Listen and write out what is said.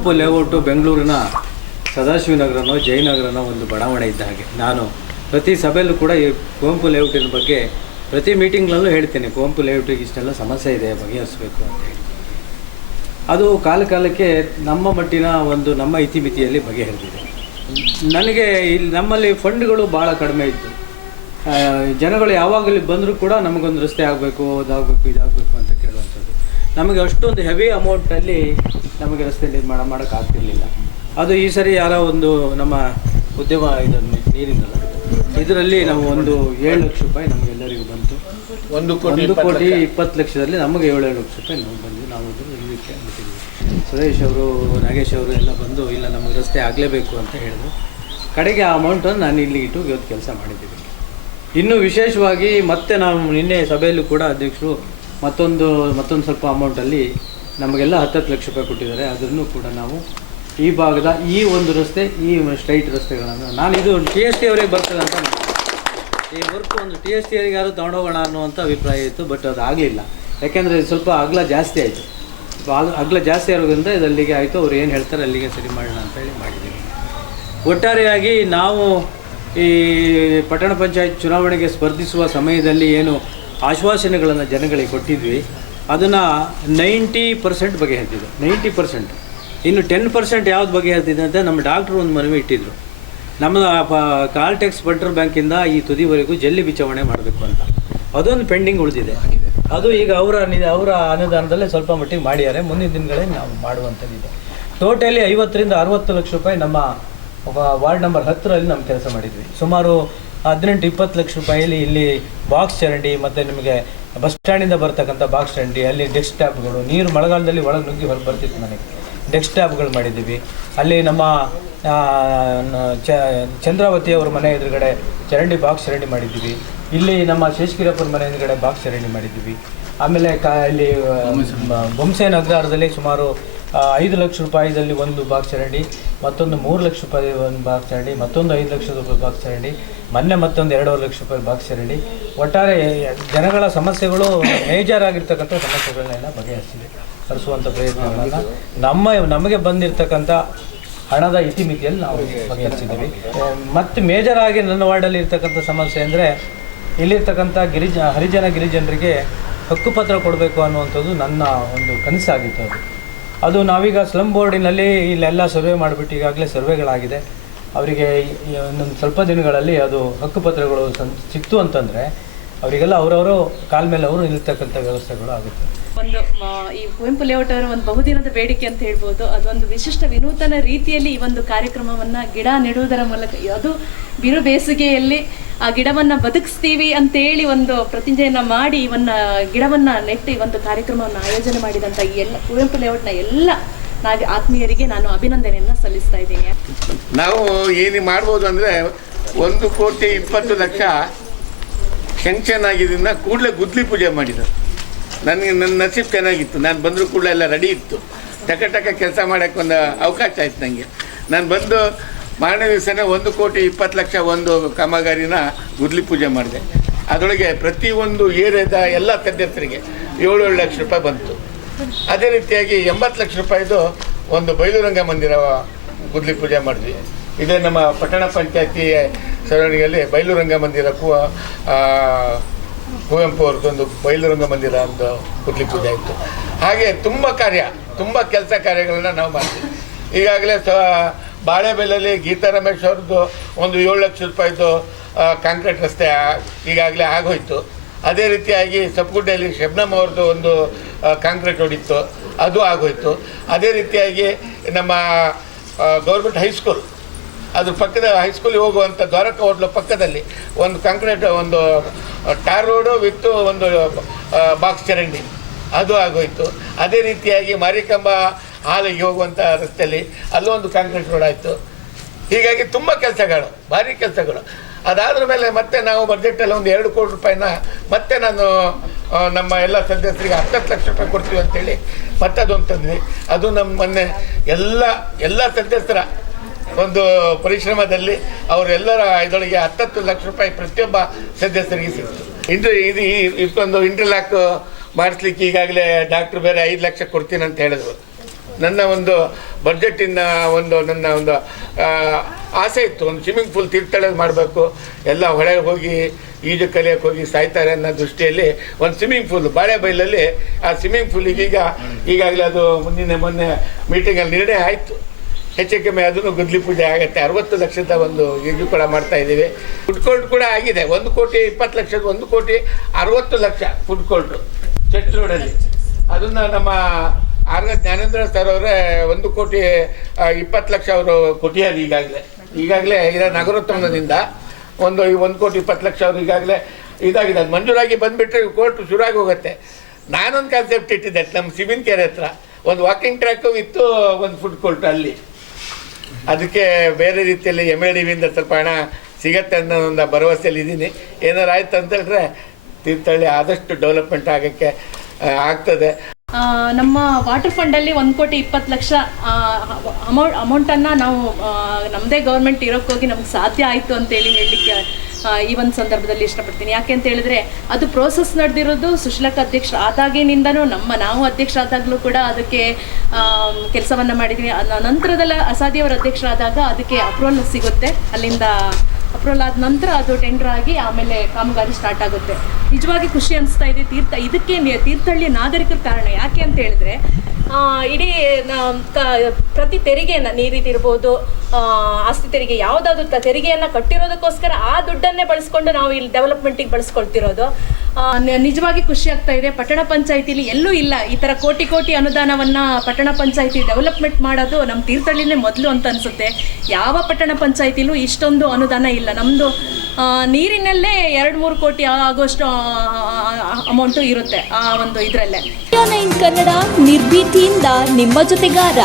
Kuvempu layout ಬೆಂಗಳೂರಿನ ಸದಾಶಿವನಗರನೋ ಜಯನಗರನೋ ಒಂದು ಬಡಾವಣೆ ಇದ್ದ ಹಾಗೆ. ನಾನು ಪ್ರತಿ ಸಭೆಯಲ್ಲೂ ಕೂಡ ಈ ಕುವೆಂಪು ಲೇಔಟಿನ ಬಗ್ಗೆ ಪ್ರತಿ ಮೀಟಿಂಗ್ನಲ್ಲೂ ಹೇಳ್ತೇನೆ, ಕುವೆಂಪು ಲೇಔಟಿಗೆ ಇಷ್ಟೆಲ್ಲ ಸಮಸ್ಯೆ ಇದೆ, ಬಗೆಹರಿಸಬೇಕು ಅಂತ ಹೇಳಿ. ಅದು ಕಾಲಕ್ಕೆ ನಮ್ಮ ಮಟ್ಟಿನ ಒಂದು ನಮ್ಮ ಇತಿಮಿತಿಯಲ್ಲಿ ಬಗೆಹರಿದಿದೆ. ನನಗೆ ಇಲ್ಲಿ ನಮ್ಮಲ್ಲಿ ಫಂಡ್ಗಳು ಭಾಳ ಕಡಿಮೆ ಇತ್ತು. ಜನಗಳು ಯಾವಾಗಲೂ ಬಂದರೂ ಕೂಡ ನಮಗೊಂದು ರಸ್ತೆ ಆಗಬೇಕು, ಅದಾಗಬೇಕು, ಇದಾಗಬೇಕು ಅಂತ ಕೇಳುವಂಥದ್ದು. ನಮಗೆ ಅಷ್ಟೊಂದು ಹೆವಿ ಅಮೌಂಟಲ್ಲಿ ನಮಗೆ ರಸ್ತೆ ನಿರ್ಮಾಣ ಮಾಡೋಕ್ಕಾಗ್ತಿರ್ಲಿಲ್ಲ. ಅದು ಈ ಸರಿ ಯಾರೋ ಒಂದು ನಮ್ಮ ಉದ್ಯಮ ಇದನ್ನು ನೀರಿನಲ್ಲ ಇದರಲ್ಲಿ ನಾವು ಒಂದು 7 ಲಕ್ಷ ರೂಪಾಯಿ ನಮಗೆಲ್ಲರಿಗೂ ಬಂತು. 1,20,20,00,000ದಲ್ಲಿ ನಮಗೆ 7 ಲಕ್ಷ ರೂಪಾಯಿ ನಾವು ಬಂದು ನಾವು ಇದಕ್ಕೆ ಬಿಟ್ಟಿದ್ವಿ. ಸುರೇಶ್ ಅವರು, ನಾಗೇಶ್ ಅವರು ಎಲ್ಲ ಬಂದು ಇಲ್ಲ ನಮಗೆ ರಸ್ತೆ ಆಗಲೇಬೇಕು ಅಂತ ಹೇಳಿದ್ರು. ಕಡೆಗೆ ಆ ಅಮೌಂಟನ್ನು ನಾನು ಇಲ್ಲಿ ಇಟ್ಟು ಇವತ್ತು ಕೆಲಸ ಮಾಡಿದ್ದೀವಿ. ಇನ್ನೂ ವಿಶೇಷವಾಗಿ ಮತ್ತೆ ನಾವು ನಿನ್ನೆ ಸಭೆಯಲ್ಲೂ ಕೂಡ ಅಧ್ಯಕ್ಷರು ಮತ್ತೊಂದು ಸ್ವಲ್ಪ ಅಮೌಂಟಲ್ಲಿ ನಮಗೆಲ್ಲ 10 ಲಕ್ಷ ರೂಪಾಯಿ ಕೊಟ್ಟಿದ್ದಾರೆ. ಅದನ್ನು ಕೂಡ ನಾವು ಈ ಭಾಗದ ಈ ಒಂದು ರಸ್ತೆ, ಈ ಸ್ಟ್ರೈಟ್ ರಸ್ತೆಗಳನ್ನು ನಾನು ಇದು TST ಅವರಿಗೆ ಬರ್ತದೆ ಅಂತ ಈ ವರ್ಕ್ ಒಂದು TST ಅವರಿಗೆ ಯಾರು ತೊಗೊಂಡೋಗೋಣ ಅನ್ನುವಂಥ ಅಭಿಪ್ರಾಯ ಇತ್ತು. ಬಟ್ ಅದು ಆಗಲಿಲ್ಲ. ಯಾಕೆಂದರೆ ಸ್ವಲ್ಪ ಅಗಲ ಜಾಸ್ತಿ ಆಯಿತು. ಅಗಲ ಜಾಸ್ತಿ ಆಗೋದ್ರಿಂದ ಇದು ಅಲ್ಲಿಗೆ ಆಯಿತು. ಅವ್ರು ಏನು ಹೇಳ್ತಾರೆ ಅಲ್ಲಿಗೆ ಸರಿ ಮಾಡೋಣ ಅಂತೇಳಿ ಮಾಡಿದ್ದೀವಿ. ಒಟ್ಟಾರೆಯಾಗಿ ನಾವು ಈ ಪಟ್ಟಣ ಪಂಚಾಯತ್ ಚುನಾವಣೆಗೆ ಸ್ಪರ್ಧಿಸುವ ಸಮಯದಲ್ಲಿ ಏನು ಆಶ್ವಾಸನೆಗಳನ್ನು ಜನಗಳಿಗೆ ಕೊಟ್ಟಿದ್ವಿ ಅದನ್ನು 90% ಬಗೆಹರಿದಿದೆ. 90%. ಇನ್ನು 10% ಯಾವ್ದು ಬಗೆಹರಿದಿದೆ ಅಂತ ನಮ್ಮ ಡಾಕ್ಟ್ರು ಒಂದು ಮನವಿ ಇಟ್ಟಿದ್ರು. ನಮ್ಮ ಕಾಲ್ಟೆಕ್ಸ್ ಬಂಟರ್ ಬ್ಯಾಂಕಿಂದ ಈ ತುದಿವರೆಗೂ ಜಲ್ಲಿ ಬಿಚ್ಚವಣೆ ಮಾಡಬೇಕು ಅಂತ. ಅದೊಂದು ಪೆಂಡಿಂಗ್ ಉಳಿದಿದೆ. ಅದು ಈಗ ಅವರ ಅನುದಾನದಲ್ಲೇ ಸ್ವಲ್ಪ ಮಟ್ಟಿಗೆ ಮಾಡಿದ್ದಾರೆ. ಮುಂದಿನ ದಿನಗಳಲ್ಲಿ ನಾವು ಮಾಡುವಂಥದ್ದಿದೆ. ಟೋಟಲಿ 50ರಿಂದ 60 ಲಕ್ಷ ರೂಪಾಯಿ ನಮ್ಮ ವಾರ್ಡ್ ನಂಬರ್ 10ರಲ್ಲಿ ನಾವು ಕೆಲಸ ಮಾಡಿದ್ವಿ. ಸುಮಾರು 18-20 ಲಕ್ಷ ರೂಪಾಯಿಯಲ್ಲಿ ಇಲ್ಲಿ ಬಾಕ್ಸ್ ಚರಂಡಿ ಮತ್ತು ನಿಮಗೆ ಬಸ್ ಸ್ಟ್ಯಾಂಡಿಂದ ಬರ್ತಕ್ಕಂಥ ಬಾಕ್ಸ್ ಚರಂಡಿ, ಅಲ್ಲಿ ಡೆಸ್ಕ್ ಟ್ಯಾಪ್ಗಳು, ನೀರು ಮಳೆಗಾಲದಲ್ಲಿ ಒಳಗೆ ನುಗ್ಗಿ ಹೊರಗೆ ಬರ್ತಿತ್ತು ನನಗೆ, ಡೆಸ್ಕ್ ಟ್ಯಾಪ್ಗಳು ಮಾಡಿದ್ದೀವಿ. ಅಲ್ಲಿ ನಮ್ಮ ಚಂದ್ರಾವತಿ ಅವ್ರ ಮನೆ ಎದುರುಗಡೆ ಬಾಕ್ಸ್ ಚರಂಡಿ ಮಾಡಿದ್ದೀವಿ. ಇಲ್ಲಿ ನಮ್ಮ ಶೇಷಗಿರಪ್ಪರ ಮನೆ ಎದುರುಗಡೆ ಬಾಕ್ಸ್ ಚರಂಡಿ ಮಾಡಿದ್ದೀವಿ. ಆಮೇಲೆ ಇಲ್ಲಿ ಬೊಮ್ಸೇನ್ ಅಗ್ರಹಾರದಲ್ಲಿ ಸುಮಾರು 5 ಲಕ್ಷ ರೂಪಾಯಿದಲ್ಲಿ ಒಂದು ಬಾಕ್ಸ್ ಚರಂಡಿ, ಮತ್ತೊಂದು 3 ಲಕ್ಷ ರೂಪಾಯಿ ಒಂದು ಬಾಕ್ಸ್ ಚರಂಡಿ, ಮತ್ತೊಂದು 5 ಲಕ್ಷ ರೂಪಾಯಿ ಬಾಕ್ಸ್ ಚರಂಡಿ, ಮೊನ್ನೆ ಮತ್ತೊಂದು 2.5 ಲಕ್ಷ ರೂಪಾಯಿ ಬಾಕ್ಸ್ ಚರಂಡಿ. ಒಟ್ಟಾರೆ ಜನಗಳ ಸಮಸ್ಯೆಗಳು ಮೇಜರ್ ಆಗಿರ್ತಕ್ಕಂಥ ಸಮಸ್ಯೆಗಳನ್ನೆಲ್ಲ ಹರಿಸುವಂಥ ಪ್ರಯತ್ನಗಳನ್ನು ನಮಗೆ ಬಂದಿರತಕ್ಕಂಥ ಹಣದ ಇತಿಮಿತಿಯಲ್ಲಿ ನಾವು ಬಗೆಹರಿಸಿದ್ದೀವಿ. ಮತ್ತು ಮೇಜರ್ ಆಗಿ ನನ್ನ ವಾರ್ಡಲ್ಲಿ ಇರ್ತಕ್ಕಂಥ ಸಮಸ್ಯೆ ಅಂದರೆ ಇಲ್ಲಿರ್ತಕ್ಕಂಥ ಗಿರಿಜನರಿಗೆ ಹಕ್ಕುಪತ್ರ ಕೊಡಬೇಕು ಅನ್ನುವಂಥದ್ದು ನನ್ನ ಒಂದು ಕನಸಾಗಿತ್ತು. ಅದು ನಾವೀಗ ಸ್ಲಮ್ ಬೋರ್ಡಿನಲ್ಲಿ ಇಲ್ಲೆಲ್ಲ ಸರ್ವೆ ಮಾಡಿಬಿಟ್ಟು ಈಗಾಗಲೇ ಸರ್ವೆಗಳಾಗಿದೆ. ಅವರಿಗೆ ಇನ್ನೊಂದು ಸ್ವಲ್ಪ ದಿನಗಳಲ್ಲಿ ಅದು ಹಕ್ಕುಪತ್ರಗಳು ಸಿಕ್ತು ಅಂತಂದರೆ ಅವರಿಗೆಲ್ಲ ಅವರವರು ಕಾಲ ಮೇಲೆ ಅವರು ನಿಲ್ತಕ್ಕಂಥ ವ್ಯವಸ್ಥೆಗಳು ಆಗುತ್ತೆ. ಈ ಕುವೆಂಪು ಲೇಔಟ್ ಅವರ ಒಂದು ಬಹುದಿನದ ಬೇಡಿಕೆ ಅಂತ ಹೇಳ್ಬೋದು. ಅದೊಂದು ವಿಶಿಷ್ಟ ವಿನೂತನ ರೀತಿಯಲ್ಲಿ ಈ ಒಂದು ಕಾರ್ಯಕ್ರಮವನ್ನು ಗಿಡ ನೆಡುವುದರ ಮೂಲಕ, ಅದು ಬಿರು ಬೇಸಿಗೆಯಲ್ಲಿ ಆ ಗಿಡವನ್ನು ಬದುಕಿಸ್ತೀವಿ ಅಂತೇಳಿ ಒಂದು ಪ್ರತಿಜ್ಞೆಯನ್ನು ಮಾಡಿ ಗಿಡವನ್ನು ನೆಟ್ಟು ಈ ಒಂದು ಕಾರ್ಯಕ್ರಮವನ್ನು ಆಯೋಜನೆ ಮಾಡಿದಂಥ ಈ ಎಲ್ಲ ಕುವೆಂಪು ಲೇಔಟ್ನ ಎಲ್ಲ ಆತ್ಮೀಯರಿಗೆ ನಾನು ಅಭಿನಂದನೆಯನ್ನು ಸಲ್ಲಿಸ್ತಾ ಇದ್ದೀನಿ. ನಾವು ಏನು ಮಾಡ್ಬೋದು ಅಂದರೆ 1,20,00,000 ಶಂಕ್ಷನ್ ಆಗಿದ್ದರಿಂದ ಕೂಡಲೇ ಗುದ್ಲಿ ಪೂಜೆ ಮಾಡಿದರು. ನನಗೆ ನನ್ನ ನಸೀಬ್ ಚೆನ್ನಾಗಿತ್ತು. ನಾನು ಬಂದರೂ ಕೂಡ ಎಲ್ಲ ರೆಡಿ ಇತ್ತು. ಟಕ ಕೆಲಸ ಮಾಡೋಕ್ಕೆ ಒಂದು ಅವಕಾಶ ಆಯ್ತು ನನಗೆ. ನಾನು ಬಂದು ಮಾರನೇ ದಿವಸನೇ 1,20,00,000 ಒಂದು ಕಾಮಗಾರಿನ ಗುದ್ಲಿ ಪೂಜೆ ಮಾಡಿದೆ. ಅದರೊಳಗೆ ಪ್ರತಿಯೊಂದು ಏರಿಯಾದ ಎಲ್ಲ ಸದಸ್ಯರಿಗೆ 7 ಲಕ್ಷ ರೂಪಾಯಿ ಬಂತು. ಅದೇ ರೀತಿಯಾಗಿ 80 ಲಕ್ಷ ರೂಪಾಯಿದು ಒಂದು ಬಯಲುರಂಗ ಮಂದಿರ ಗುದ್ಲಿ ಪೂಜೆ ಮಾಡಿದ್ವಿ. ಇದೇ ನಮ್ಮ ಪಟ್ಟಣ ಪಂಚಾಯತಿ ಸರಣಿಯಲ್ಲಿ ಬಯಲುರಂಗ ಮಂದಿರಕ್ಕೂ ಕುವೆಂಪು ಅವ್ರದ್ದೊಂದು ಬಯಲುರಂಗ ಮಂದಿರ ಅಂತ ಗುದ್ಲಿ ಪೂಜೆ ಆಯಿತು. ಹಾಗೆ ತುಂಬ ಕೆಲಸ ಕಾರ್ಯಗಳನ್ನ ನಾವು ಮಾಡ್ತೀವಿ. ಈಗಾಗಲೇ ಬಾಳೆಬೆಲ್ಲಲ್ಲಿ ಗೀತಾ ರಮೇಶ್ ಅವ್ರದ್ದು ಒಂದು 7 ಲಕ್ಷ ರೂಪಾಯಿದು ಕಾಂಕ್ರೀಟ್ ರಸ್ತೆ ಈಗಾಗಲೇ ಆಗೋಯ್ತು. ಅದೇ ರೀತಿಯಾಗಿ ಸಬ್ಗುಡ್ಡೆಯಲ್ಲಿ ಶಬ್ನಮ್ ಅವ್ರದ್ದು ಒಂದು ಕಾಂಕ್ರೀಟ್ ಹೊಡಿತ್ತು, ಅದು ಆಗೋಯ್ತು. ಅದೇ ರೀತಿಯಾಗಿ ನಮ್ಮ ಗೌರ್ಮೆಂಟ್ ಹೈಸ್ಕೂಲ್, ಅದ್ರ ಪಕ್ಕದ ಹೈಸ್ಕೂಲಿಗೆ ಹೋಗುವಂಥ ದ್ವಾರಕ ಹೋಟ್ಲು ಪಕ್ಕದಲ್ಲಿ ಒಂದು ಕಾಂಕ್ರೀಟ್ ಒಂದು ಟಾರ್ ರೋಡು ವಿತ್ ಒಂದು ಬಾಕ್ಸ್ ಚರಂಡಿ, ಅದು ಆಗೋಯ್ತು. ಅದೇ ರೀತಿಯಾಗಿ ಮಾರಿಕಂಬ ಹಾಲಿಗೆ ಹೋಗುವಂಥ ರಸ್ತೆಯಲ್ಲಿ ಅಲ್ಲೂ ಒಂದು ಕಾಂಕ್ರೀಟ್ ರೋಡ್ ಆಯಿತು. ಹೀಗಾಗಿ ತುಂಬ ಭಾರಿ ಕೆಲಸಗಳು. ಅದಾದ್ರ ಮೇಲೆ ಮತ್ತೆ ನಾವು ಬಜೆಟಲ್ಲಿ ಒಂದು 2 ಕೋಟಿ ರೂಪಾಯಿನ ಮತ್ತೆ ನಾನು ನಮ್ಮ ಎಲ್ಲ ಸದಸ್ಯರಿಗೆ 10 ಲಕ್ಷ ರೂಪಾಯಿ ಕೊಡ್ತೀವಿ ಅಂತೇಳಿ ಮತ್ತೆ ಅದೊಂದು ತಂದ್ವಿ. ಅದು ನಮ್ಮ ಮೊನ್ನೆ ಎಲ್ಲ ಸದಸ್ಯರ ಒಂದು ಪರಿಶ್ರಮದಲ್ಲಿ ಅವರೆಲ್ಲರ ಇದರೊಳಗೆ 10 ಲಕ್ಷ ರೂಪಾಯಿ ಪ್ರತಿಯೊಬ್ಬ ಸದಸ್ಯರಿಗೆ ಸಿಕ್ತು. ಇಷ್ಟೊಂದು ಇಂಟರ್ಲಾಕ್ ಮಾಡಿಸ್ಲಿಕ್ಕೆ ಈಗಾಗಲೇ ಡಾಕ್ಟ್ರು ಬೇರೆ 5 ಲಕ್ಷ ಕೊಡ್ತೀನಿ ಅಂತ ಹೇಳಿದ್ರು. ನನ್ನ ಒಂದು ಬಡ್ಜೆಟಿನ ನನ್ನ ಒಂದು ಆಸೆ ಇತ್ತು. ಒಂದು ಸ್ವಿಮ್ಮಿಂಗ್ ಪೂಲ್ ತೀರ್ಥಹಳ್ಳಿ ಮಾಡಬೇಕು, ಎಲ್ಲ ಹೊಳೆಗೆ ಹೋಗಿ ಈಜು ಕಲಿಯೋಕ್ಕೆ ಹೋಗಿ ಸಾಯ್ತಾರೆ ಅನ್ನೋ ದೃಷ್ಟಿಯಲ್ಲಿ ಒಂದು ಸ್ವಿಮ್ಮಿಂಗ್ ಪೂಲ್ ಬಾಳೆಬೈಲಲ್ಲಿ, ಆ ಸ್ವಿಮ್ಮಿಂಗ್ ಪೂಲಿಗೆ ಈಗಾಗಲೇ ಅದು ಮೊನ್ನೆ ಮೀಟಿಂಗಲ್ಲಿ ನಿರ್ಣಯ ಆಯಿತು. ಹೆಚ್ಚು ಕಮ್ಮಿ ಅದನ್ನು ಗುದ್ಲಿ ಪೂಜೆ ಆಗುತ್ತೆ. 60 ಲಕ್ಷದ ಒಂದು ಈಜು ಕೂಡ ಮಾಡ್ತಾ ಇದ್ದೀವಿ. ಫುಡ್ ಕೋರ್ಟ್ ಕೂಡ ಆಗಿದೆ. 1,20,00,000 1,60,00,000 ಫುಡ್ ಕೋರ್ಟು ಚರ್ಚ್ ರೋಡಲ್ಲಿ. ಅದನ್ನು ನಮ್ಮ ಜ್ಞಾನೇಂದ್ರ ಸರ್ ಅವರೇ 1,20,00,000 ಅವರು ಕೊಟ್ಟಿದ್ದಾರೆ. ಈಗಾಗಲೇ ಇರೋ ನಗರೋತ್ತಮದಿಂದ 1,20,00,000 ಈಗಾಗಲೇ ಇದಾಗಿದೆ. ಅದು ಮಂಜೂರಾಗಿ ಬಂದುಬಿಟ್ರೆ ಕೋರ್ಟ್ ಶುರುವಾಗಿ ಹೋಗುತ್ತೆ. ನಾನೊಂದು ಕಾನ್ಸೆಪ್ಟ್ ಇಟ್ಟಿದ್ದೆ, ನಮ್ಮ ಸಿಬಿನ್ ಕೆರೆ ಹತ್ರ ಒಂದು ವಾಕಿಂಗ್ ಟ್ರ್ಯಾಕು ಇತ್ತು, ಒಂದು ಫುಡ್ ಕೋರ್ಟ್ ಅಲ್ಲಿ. ಅದಕ್ಕೆ ಬೇರೆ ರೀತಿಯಲ್ಲಿ MLDವಿಂದ ಸ್ವಲ್ಪ ಹಣ ಸಿಗತ್ತೆ ಅನ್ನೋ ಒಂದು ಭರವಸೆಯಲ್ಲಿ ಇದ್ದೀನಿ. ಏನಾರು ಆಯ್ತು ಅಂತ ಹೇಳಿದ್ರೆ ತೀರ್ಥಹಳ್ಳಿ ಆದಷ್ಟು ಡೆವಲಪ್ಮೆಂಟ್ ಆಗೋಕ್ಕೆ ಆಗ್ತದೆ. ನಮ್ಮ ವಾಟರ್ ಫಂಡಲ್ಲಿ 1,20,00,000 ಅಮೌಂಟನ್ನು ನಾವು ನಮ್ಮದೇ ಗೌರ್ಮೆಂಟ್ ಇರೋಕ್ಕೋಗಿ ನಮ್ಗೆ ಸಾಧ್ಯ ಆಯಿತು ಅಂತೇಳಿ ಹೇಳಲಿಕ್ಕೆ ಈ ಒಂದು ಸಂದರ್ಭದಲ್ಲಿ ಇಷ್ಟಪಡ್ತೀನಿ. ಯಾಕೆ ಅಂತ ಹೇಳಿದ್ರೆ ಅದು ಪ್ರೋಸೆಸ್ ನಡೆದಿರೋದು ಸುಶ್ಲಕ ಅಧ್ಯಕ್ಷ ಆದಾಗಿನಿಂದನೂ ನಾವು ಅಧ್ಯಕ್ಷರಾದಾಗಲೂ ಕೂಡ ಅದಕ್ಕೆ ಕೆಲಸವನ್ನು ಮಾಡಿದ್ದೀವಿ. ನಂತರದಲ್ಲ ಅಸಾಧ್ಯವರ ಅಧ್ಯಕ್ಷರಾದಾಗ ಅದಕ್ಕೆ ಅಪ್ರೂವಲ್ ಸಿಗುತ್ತೆ. ಅಲ್ಲಿಂದ ಅಪ್ರೂವಲ್ ಆದ ನಂತರ ಅದು ಟೆಂಡರ್ ಆಗಿ ಆಮೇಲೆ ಕಾಮಗಾರಿ ಸ್ಟಾರ್ಟ್ ಆಗುತ್ತೆ. ನಿಜವಾಗಿ ಖುಷಿ ಅನಿಸ್ತಾ ಇದೆ. ಇದಕ್ಕೆ ತೀರ್ಥಹಳ್ಳಿ ನಾಗರಿಕರ ಕಾರಣ. ಯಾಕೆ ಅಂತ ಹೇಳಿದ್ರೆ ಇಡೀ ಪ್ರತಿ ತೆರಿಗೆಯನ್ನು ನೀರಿದಿರ್ಬೋದು, ಆಸ್ತಿ ತೆರಿಗೆ, ಯಾವುದಾದ್ರೂ ತೆರಿಗೆಯನ್ನು ಕಟ್ಟಿರೋದಕ್ಕೋಸ್ಕರ ಆ ದುಡ್ಡನ್ನೇ ಬಳಸ್ಕೊಂಡು ನಾವು ಇಲ್ಲಿ ಡೆವಲಪ್ಮೆಂಟಿಗೆ ಬಳಸ್ಕೊಳ್ತಿರೋದು. ನಿಜವಾಗಿ ಖುಷಿ ಆಗ್ತಾ ಇದೆ. ಪಟ್ಟಣ ಪಂಚಾಯಿತಿಲಿ ಎಲ್ಲೂ ಇಲ್ಲ ಈ ಥರ ಕೋಟಿ ಅನುದಾನವನ್ನು ಪಟ್ಟಣ ಪಂಚಾಯಿತಿ ಡೆವಲಪ್ಮೆಂಟ್ ಮಾಡೋದು ನಮ್ಮ ತೀರ್ಥಹಳ್ಳಿನೇ ಮೊದಲು ಅಂತ ಅನಿಸುತ್ತೆ. ಯಾವ ಪಟ್ಟಣ ಪಂಚಾಯಿತಿಲೂ ಇಷ್ಟೊಂದು ಅನುದಾನ ಇಲ್ಲ. ನಮ್ಮದು ನೀರಿನಲ್ಲೇ 2-3 ಕೋಟಿ ಆಗೋಷ್ಟು ಅಮೌಂಟು ಇರುತ್ತೆ ಆ ಒಂದು ಇದರಲ್ಲೇ. ಕನ್ನಡ ನಿರ್ಭೀತಿಯಿಂದ ನಿಮ್ಮ ಜೊತೆಗಾರ.